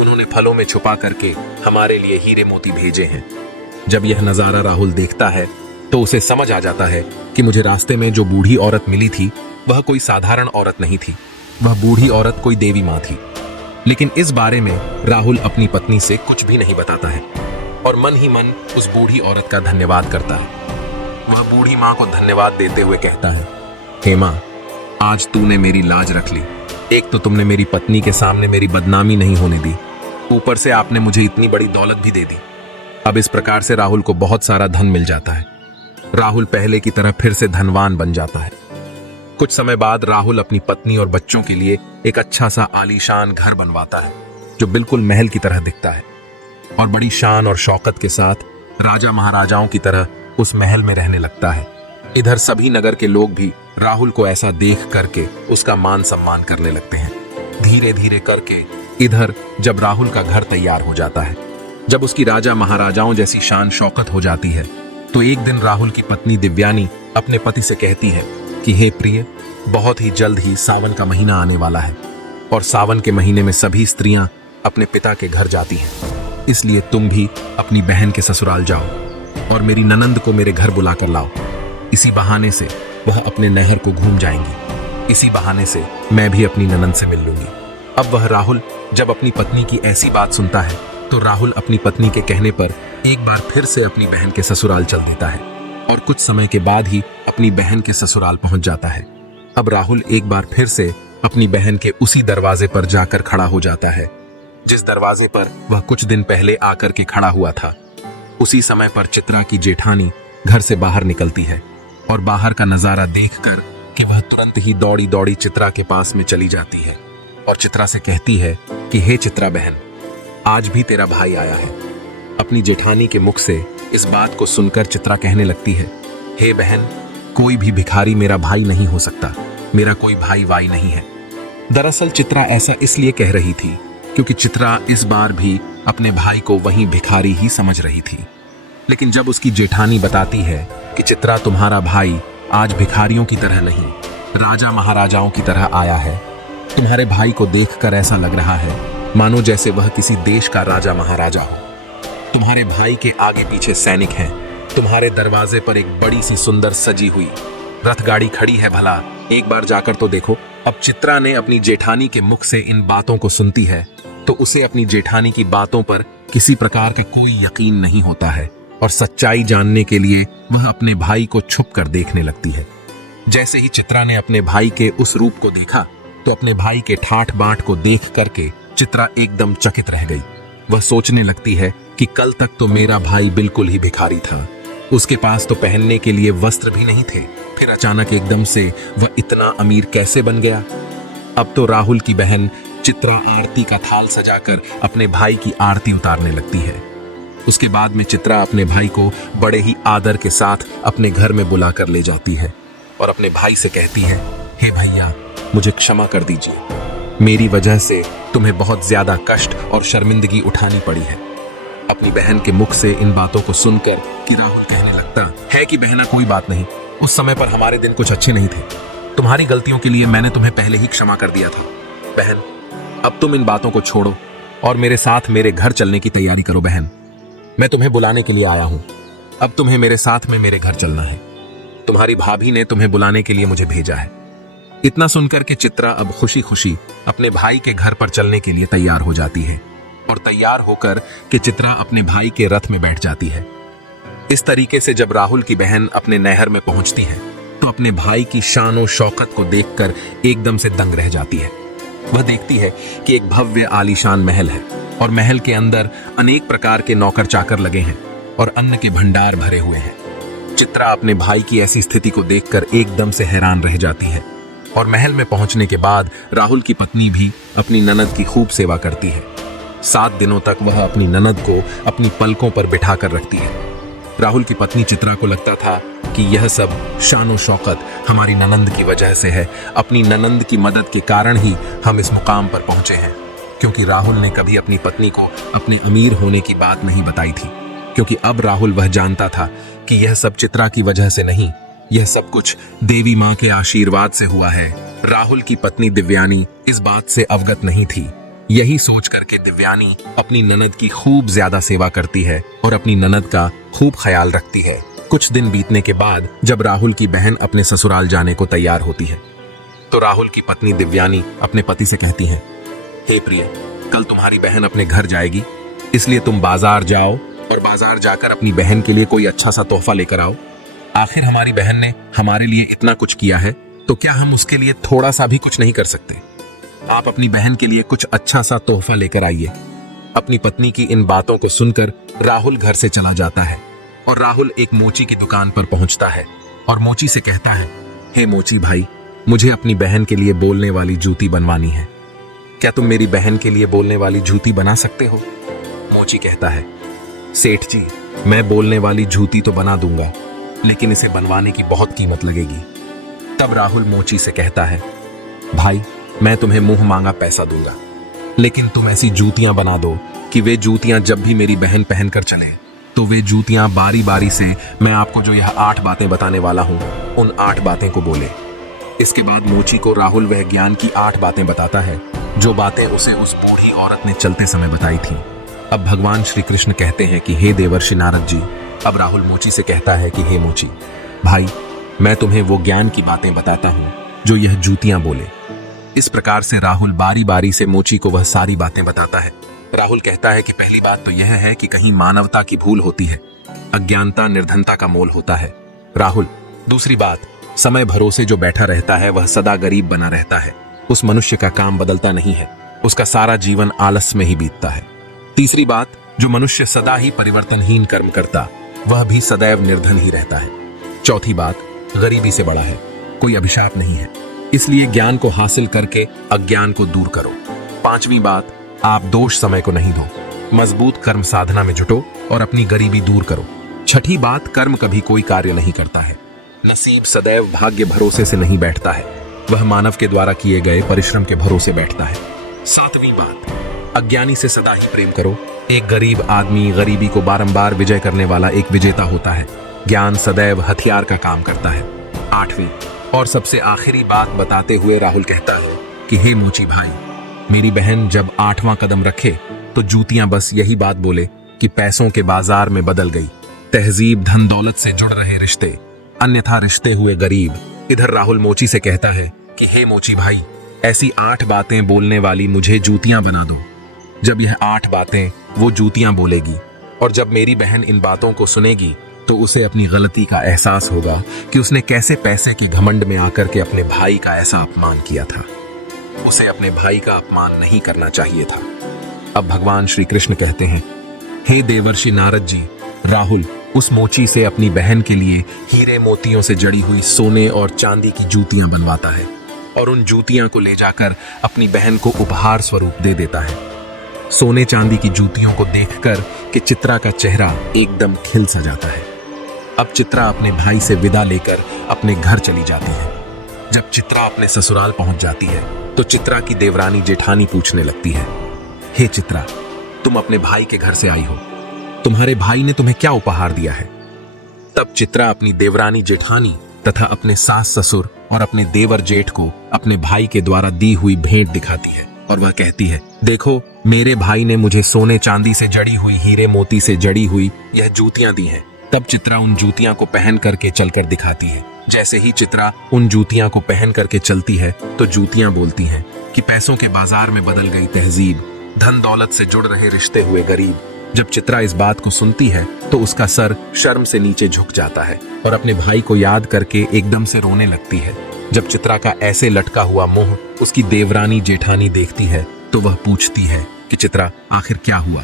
उन्होंने फलों में छुपा करके हमारे लिए हीरे मोती भेजे हैं। जब यह नजारा राहुल देखता है तो उसे समझ आ जाता है कि मुझे रास्ते में जो बूढ़ी औरत मिली थी वह कोई साधारण औरत नहीं थी, वह बूढ़ी औरत कोई देवी माँ थी। लेकिन इस बारे में राहुल अपनी पत्नी से कुछ भी नहीं बताता है और मन ही मन उस बूढ़ी औरत का धन्यवाद करता है। वह बूढ़ी माँ को धन्यवाद देते हुए कहता है, हे माँ, आज तूने मेरी लाज रख ली। एक तो तुमने मेरी पत्नी के सामने मेरी बदनामी नहीं होने दी, ऊपर से आपने मुझे इतनी बड़ी दौलत भी दे दी। अब इस प्रकार से राहुल को बहुत सारा धन मिल जाता है। राहुल पहले की तरह फिर से धनवान बन जाता है। कुछ समय बाद राहुल अपनी पत्नी और बच्चों के लिए एक अच्छा सा आलीशान घर बनवाता है जो बिल्कुल महल की तरह दिखता है और बड़ी शान और शौकत के साथ राजा महाराजाओं की तरह उस महल में रहने लगता है। इधर सभी नगर के लोग भी राहुल को ऐसा देख करके उसका मान सम्मान करने लगते हैं। धीरे धीरे करके इधर जब राहुल का घर तैयार हो जाता है, जब उसकी राजा महाराजाओं जैसी शान शौकत हो जाती है, तो एक दिन राहुल की पत्नी दिव्यानी अपने पति से कहती है कि हे प्रिय, बहुत ही जल्द ही सावन का महीना आने वाला है और सावन के महीने में सभी स्त्रियां अपने पिता के घर जाती हैं। इसलिए तुम भी अपनी बहन के ससुराल जाओ और मेरी ननंद को मेरे घर बुलाकर लाओ। इसी बहाने से वह अपने नहर को घूम जाएंगी। इसी बहाने से मैं भी अपनी ननंद से मिल लूंगी। अब वह राहुल जब अपनी पत्नी की ऐसी बात सुनता है तो राहुल अपनी पत्नी के कहने पर एक बार फिर से अपनी बहन के ससुराल चल देता है और कुछ समय के बाद ही अपनी बहन के ससुराल पहुंच जाता है। अब राहुल एक बार फिर से अपनी बहन के उसी दरवाजे पर जाकर खड़ा हो जाता है जिस दरवाजे पर वह कुछ दिन पहले आकर के खड़ा हुआ था। उसी समय पर चित्रा की जेठानी घर से बाहर निकलती है और बाहर का नजारा देखकर कि वह तुरंत ही दौड़ी दौड़ी चित्रा के पास में चली जाती है और चित्रा से कहती है कि हे चित्रा बहन, आज भी तेरा भाई आया है। अपनी जेठानी के मुख से इस बात को सुनकर चित्रा कहने लगती है, हे बहन, कोई भी भिखारी मेरा भाई नहीं हो सकता, मेरा कोई भाई वाई नहीं है। दरअसल चित्रा ऐसा इसलिए कह रही थी क्योंकि चित्रा इस बार भी अपने भाई को वहीं भिखारी ही समझ रही थी। लेकिन जब उसकी जेठानी बताती है कि चित्रा, तुम्हारा भाई आज भिखारियों की तरह नहीं, राजा महाराजाओं की तरह आया है। तुम्हारे भाई को देखकर ऐसा लग रहा है मानो जैसे वह किसी देश का राजा महाराजा हो। तुम्हारे भाई के आगे पीछे सैनिक हैं। तुम्हारे दरवाजे पर एक बड़ी सी सुंदर सजी हुई रथगाड़ी खड़ी है, भला एक बार जाकर तो देखो। अब चित्रा ने अपनी जेठानी के मुख से इन बातों को सुनती है तो उसे अपनी जेठानी की बातों पर किसी प्रकार का कोई यकीन नहीं होता है और सच्चाई जानने के लिए वह अपने भाई को छुप कर देखने लगती है। जैसे ही चित्रा ने अपने भाई के उस रूप को देखा तो अपने भाई के ठाठ बांट को देख करके चित्रा एकदम चकित रह गई। वह सोचने लगती है कि कल तक तो मेरा भाई बिल्कुल ही भिखारी था, उसके पास तो पहनने के लिए वस्त्र भी नहीं थे, फिर अचानक एकदम से वह इतना अमीर कैसे बन गया। अब तो राहुल की बहन चित्रा आरती का थाल सजाकर अपने भाई की आरती उतारने लगती है। उसके बाद में चित्रा अपने भाई को बड़े ही आदर के साथ अपने घर में बुलाकर ले जाती है और अपने भाई से कहती है, हे भैया, मुझे क्षमा कर दीजिए, मेरी वजह से तुम्हें बहुत ज्यादा कष्ट और शर्मिंदगी उठानी पड़ी है। अपनी बहन के मुख से इन बातों को सुनकर कि राहुल कहने लगता है कि बहना, कोई बात नहीं, उस समय पर हमारे दिन कुछ अच्छे नहीं थे, तुम्हारी गलतियों के लिए मैंने तुम्हें पहले ही क्षमा कर दिया था। बहन, अब तुम इन बातों को छोड़ो और मेरे साथ मेरे घर चलने की तैयारी करो। बहन, मैं तुम्हें बुलाने के लिए आया हूं, अब तुम्हें मेरे साथ में मेरे घर चलना है। तुम्हारी भाभी ने तुम्हें बुलाने के लिए मुझे भेजा है। इतना सुनकर के चित्रा अब खुशी खुशी अपने भाई के घर पर चलने के लिए तैयार हो जाती है और तैयार होकर के चित्रा अपने भाई के रथ में बैठ जाती है। इस तरीके से जब राहुल की बहन अपने नहर में पहुंचती है तो अपने भाई की शान और शौकत को देखकर एकदम से दंग रह जाती है। वह देखती है कि एक भव्य आलीशान महल है और महल के अंदर अनेक प्रकार के नौकर चाकर लगे हैं और अन्न के भंडार भरे हुए हैं। चित्रा अपने भाई की ऐसी स्थिति को देखकर एकदम से हैरान रह जाती है और महल में पहुंचने के बाद राहुल की पत्नी भी अपनी ननद की खूब सेवा करती है। 7 दिनों तक वह अपनी ननद को अपनी पलकों पर बिठा कर रखती है। राहुल की पत्नी चित्रा को लगता था कि यह सब शान और शौकत हमारी ननंद की वजह से है। अपनी ननंद की मदद के कारण ही हम इस मुकाम पर पहुंचे हैं। क्योंकि राहुल ने कभी अपनी पत्नी को अपने अमीर होने की बात नहीं बताई थी, क्योंकि अब राहुल वह जानता था कि यह सब चित्रा की वजह से नहीं, यह सब कुछ देवी माँ के आशीर्वाद से हुआ है। राहुल की पत्नी दिव्यानी इस बात से अवगत नहीं थी। यही सोच करके दिव्यानी अपनी ननद की खूब ज्यादा सेवा करती है और अपनी ननद का खूब ख्याल रखती है। कुछ दिन बीतने के बाद जब राहुल की बहन अपने ससुराल जाने को तैयार होती है, तो राहुल की पत्नी दिव्यानी अपने पति से कहती है, हे प्रिय, कल तुम्हारी बहन अपने घर जाएगी, इसलिए तुम बाजार जाओ और बाजार जाकर अपनी बहन के लिए कोई अच्छा सा तोहफा लेकर आओ। आखिर हमारी बहन ने हमारे लिए इतना कुछ किया है, तो क्या हम उसके लिए थोड़ा सा भी कुछ नहीं कर सकते? आप अपनी बहन के लिए कुछ अच्छा सा तोहफा लेकर आइए। अपनी पत्नी की इन बातों को सुनकर राहुल घर से चला जाता है और राहुल एक मोची की दुकान पर पहुंचता है और मोची से कहता है, हे मोची भाई, मुझे अपनी बहन के लिए बोलने वाली जूती बनवानी है। क्या तुम मेरी बहन के लिए बोलने वाली जूती बना सकते हो? मोची कहता है, सेठ जी, मैं बोलने वाली जूती तो बना दूंगा, लेकिन इसे बनवाने की बहुत कीमत लगेगी। तब राहुल मोची से कहता है, भाई, मैं तुम्हें मुंह मांगा पैसा दूंगा, लेकिन तुम ऐसी जूतियां बना दो कि वे जूतियां जब भी मेरी बहन पहनकर चले, तो वे जूतियां बारी बारी से मैं आपको जो यह 8 बातें बताने वाला हूं, उन 8 बातें को बोले। इसके बाद मोची को राहुल वह ज्ञान की 8 बातें बताता है, जो बातें उसे उस बूढ़ी औरत ने चलते समय बताई थी। अब भगवान श्री कृष्ण कहते हैं कि हे देवर्षि नारद जी। अब राहुल मोची से कहता है कि हे मोची भाई, मैं तुम्हें वो ज्ञान की बातें बताता हूं जो यह जूतियां बोले। इस प्रकार से राहुल बारी बारी से मोची को वह सारी बातें बताता है। राहुल कहता है कि पहली बात तो यह है कि कहीं मानवता की भूल होती है, अज्ञानता निर्धनता का मोल होता है। राहुल, दूसरी बात, समय भरोसे जो बैठा रहता है वह सदा गरीब बना रहता है। उस मनुष्य का काम बदलता नहीं है, उसका सारा जीवन आलस में ही बीतता है। तीसरी बात, जो मनुष्य सदा ही परिवर्तनहीन कर्म करता, वह भी सदैव निर्धन ही रहता है। चौथी बात, गरीबी से बड़ा है कोई अभिशाप नहीं है, इसलिए ज्ञान को हासिल करके अज्ञान को दूर करो। पांचवी बात, आप दोष समय को नहीं दो, मजबूत कर्म साधना में जुटो और अपनी गरीबी दूर करो। छठी बात, कर्म कभी कोई कार्य नहीं करता है, नसीब सदैव भाग्य भरोसे से नहीं बैठता है, वह मानव के द्वारा किए गए परिश्रम के भरोसे बैठता है। सातवीं बात, अज्ञानी से सदा ही प्रेम करो। एक गरीब आदमी गरीबी को बारंबार विजय करने वाला एक विजेता होता है। ज्ञान सदैव हथियार का काम करता है। आठवीं और सबसे आखिरी बात बताते हुए राहुल कहता है कि हे मोची भाई, मेरी बहन जब 8वां कदम रखे तो जूतियां बस यही बात बोले कि पैसों के बाजार में बदल गई, तहजीब धन दौलत से जुड़ रहे रिश्ते, अन्यथा रिश्ते हुए गरीब। इधर राहुल मोची से कहता है कि हे मोची भाई, ऐसी 8 बातें बोलने वाली मुझे जूतियां बना दो। जब यह 8 बातें वो जूतियां बोलेगी और जब मेरी बहन इन बातों को सुनेगी, तो उसे अपनी गलती का एहसास होगा कि उसने कैसे पैसे के घमंड में आकर के अपने भाई का ऐसा अपमान किया था। उसे अपने भाई का अपमान नहीं करना चाहिए था। अब भगवान श्री कृष्ण कहते हैं, हे देवर्षि नारद जी, राहुल उस मोची से अपनी बहन के लिए हीरे मोतियों से जड़ी हुई सोने और चांदी की जूतियां बनवाता है और उन जूतियां को ले जाकर अपनी बहन को उपहार स्वरूप दे देता है। सोने चांदी की जूतियों को देखकर कि चित्रा का चेहरा एकदम खिल सा जाता है। अब चित्रा अपने भाई से विदा लेकर अपने घर चली जाती है। जब चित्रा अपने ससुराल पहुंच जाती है तो चित्रा की देवरानी जेठानी पूछने लगती है, हे चित्रा, तुम अपने भाई के घर से आई हो, तुम्हारे भाई ने तुम्हें क्या उपहार दिया है? तब चित्रा अपनी देवरानी जेठानी तथा अपने सास ससुर और अपने देवर जेठ को अपने भाई के द्वारा दी हुई भेंट दिखाती है और वह कहती है, देखो, मेरे भाई ने मुझे सोने चांदी से जड़ी हुई, हीरे मोती से जड़ी हुई यह जूतियां दी हैं। तब चित्रा उन जूतियां को पहन करके चलकर दिखाती है। जैसे ही चित्रा उन जूतियां को पहन करके चलती है तो जूतियां बोलती हैं कि पैसों के बाजार में बदल गई तहजीब, धन दौलत से जुड़ रहे रिश्ते हुए गरीब। जब चित्रा इस बात को सुनती है तो उसका सर शर्म से नीचे झुक जाता है और अपने भाई को याद करके एकदम से रोने लगती है। जब चित्रा का ऐसे लटका हुआ मुंह उसकी देवरानी जेठानी देखती है तो वह पूछती है कि चित्रा, आखिर क्या हुआ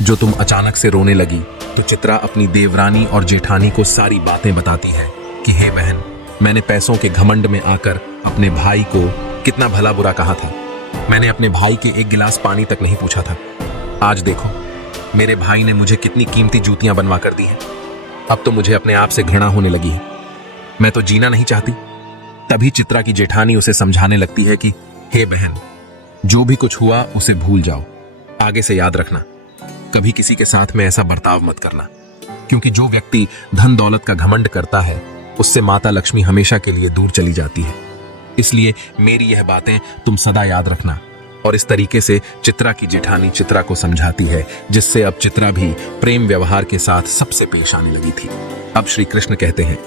जो तुम अचानक से रोने लगी? तो चित्रा अपनी देवरानी और जेठानी को सारी बातें बताती है कि हे बहन, मैंने पैसों के घमंड में आकर अपने भाई को कितना भला बुरा कहा था। मैंने अपने भाई के एक गिलास पानी तक नहीं पूछा था। आज देखो, मेरे भाई ने मुझे कितनी कीमती जूतियां बनवा कर दी हैं। अब तो मुझे अपने आप से घृणा होने लगी है। मैं तो जीना नहीं चाहती। तभी चित्रा की जेठानी उसे समझाने लगती है कि हे बहन, जो भी कुछ हुआ उसे भूल जाओ। आगे से याद रखना, कभी किसी के साथ में ऐसा बर्ताव मत करना, क्योंकि जो व्यक्ति धन दौलत का घमंड करता है उससे माता लक्ष्मी हमेशा के लिए दूर चली जाती है। इसलिए मेरी यह बातें तुम सदा याद रखना। और इस तरीके से चित्रा की जेठानी चित्रा को समझाती है, जिससे अब चित्रा भी प्रेम व्यवहार के साथ सबसे पेश आने लगी थी। अब श्री कृष्ण कहते हैं,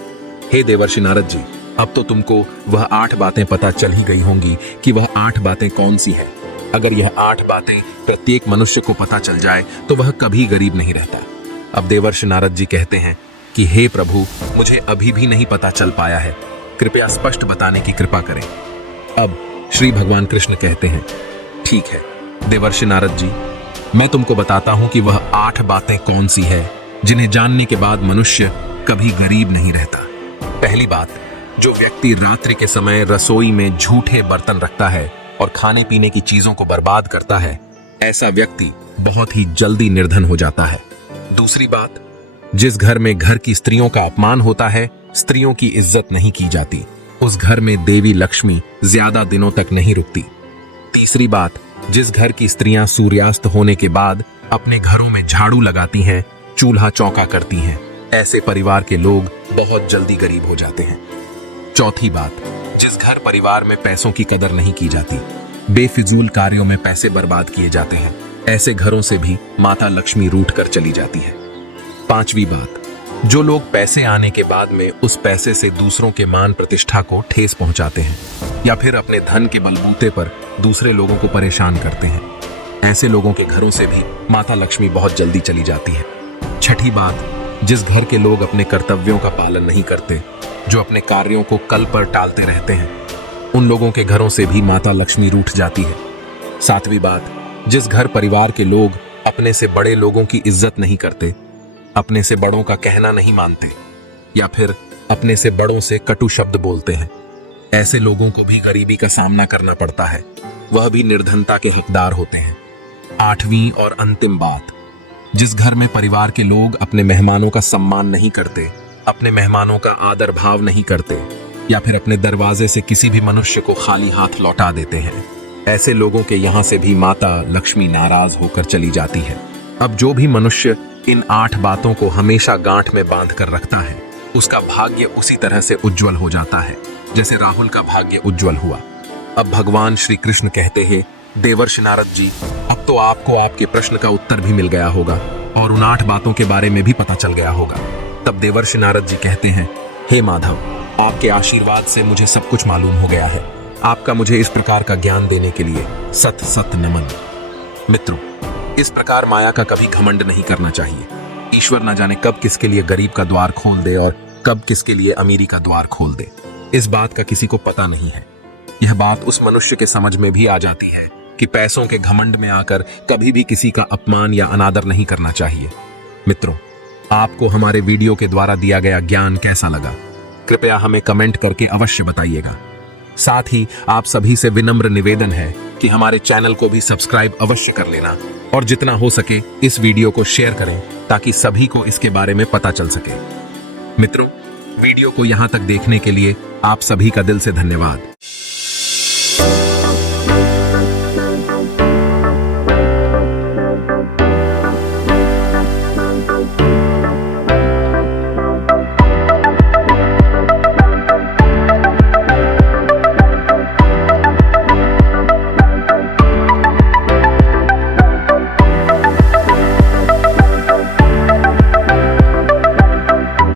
हे देवर्षि नारद जी, अब तो तुमको वह 8 बातें पता चल ही गई होंगी कि वह 8 बातें कौन सी है। अगर यह 8 बातें प्रत्येक मनुष्य को पता चल जाए तो वह कभी गरीब नहीं रहता। अब देवर्षि नारद जी कहते हैं कि हे प्रभु, मुझे अभी भी नहीं पता चल पाया है, कृपया स्पष्ट बताने की कृपा करें। अब श्री भगवान कृष्ण कहते हैं, ठीक है देवर्षि नारद जी, मैं तुमको बताता हूं कि वह 8 बातें कौन सी है जिन्हें जानने के बाद मनुष्य कभी गरीब नहीं रहता। पहली बात, जो व्यक्ति रात्रि के समय रसोई में झूठे बर्तन रखता है और खाने पीने की चीजों को बर्बाद करता है, ऐसा व्यक्ति बहुत ही जल्दी निर्धन हो जाता है। दूसरी बात, जिस घर में घर की स्त्रियों का अपमान होता है, स्त्रियों की इज्जत नहीं की जाती, उस घर में देवी लक्ष्मी ज्यादा दिनों तक नहीं रुकती। तीसरी बात, जिस घर की स्त्रियां सूर्यास्त होने के बाद अपने घरों में झाड़ू लगाती हैं, चूल्हा चौका करती हैं, ऐसे परिवार के लोग बहुत जल्दी गरीब हो जाते हैं। चौथी बात, जिस घर परिवार में पैसों की कदर नहीं की जाती, बेफिजूल कार्यों में पैसे बर्बाद किए जाते हैं, ऐसे घरों से भी माता लक्ष्मी रूठ कर चली जाती है। पांचवी बात, जो लोग पैसे आने के बाद में उस पैसे से दूसरों के मान प्रतिष्ठा को ठेस पहुंचाते हैं या फिर अपने धन के बलबूते पर दूसरे लोगों को परेशान करते हैं, ऐसे लोगों के घरों से भी माता लक्ष्मी बहुत जल्दी चली जाती है। छठी बात, जिस घर के लोग अपने कर्तव्यों का पालन नहीं करते, जो अपने कार्यों को कल पर टालते रहते हैं, उन लोगों के घरों से भी माता लक्ष्मी रूठ जाती है। सातवीं बात, जिस घर परिवार के लोग अपने से बड़े लोगों की इज्जत नहीं करते, अपने से बड़ों का कहना नहीं मानते या फिर अपने से बड़ों से कटु शब्द बोलते हैं, ऐसे लोगों को भी गरीबी का सामना करना पड़ता है, वह भी निर्धनता के हकदार होते हैं। आठवीं और अंतिम बात, जिस घर में परिवार के लोग अपने मेहमानों का सम्मान नहीं करते, अपने मेहमानों का आदर भाव नहीं करते या फिर अपने दरवाजे से किसी भी मनुष्य को खाली हाथ लौटा देते हैं, ऐसे लोगों के यहां से भी माता लक्ष्मी नाराज होकर चली जाती है। अब जो भी मनुष्य इन 8 बातों को हमेशा गांठ में बांध कर रखता है, उसका भाग्य उसी तरह से उज्जवल हो जाता है जैसे राहुल का भाग्य उज्जवल हुआ। अब भगवान श्री कृष्ण कहते हैं, देवर्षि नारद जी, अब तो आपको आपके प्रश्न का उत्तर भी मिल गया होगा और उन 8 बातों के बारे में भी पता चल गया होगा। तब देवर्षि नारद जी कहते हैं, हे माधव, आपके आशीर्वाद से मुझे सब कुछ मालूम हो गया है। आपका मुझे इस प्रकार का ज्ञान देने के लिए सत सत नमन। मित्रों, इस प्रकार माया का कभी घमंड नहीं करना चाहिए। ईश्वर न जाने कब किसके लिए गरीब का द्वार खोल दे और कब किसके लिए अमीरी का द्वार खोल दे, इस बात का किसी को पता नहीं है। यह बात उस मनुष्य के समझ में भी आ जाती है कि पैसों के घमंड में आकर कभी भी किसी का अपमान या अनादर नहीं करना चाहिए। मित्रों, आपको हमारे वीडियो के द्वारा दिया गया ज्ञान कैसा लगा, कृपया हमें कमेंट करके अवश्य बताइएगा। साथ ही आप सभी से विनम्र निवेदन है कि हमारे चैनल को भी सब्सक्राइब अवश्य कर लेना और जितना हो सके इस वीडियो को शेयर करें ताकि सभी को इसके बारे में पता चल सके। मित्रों, वीडियो को यहां तक देखने के लिए आप सभी का दिल से धन्यवाद।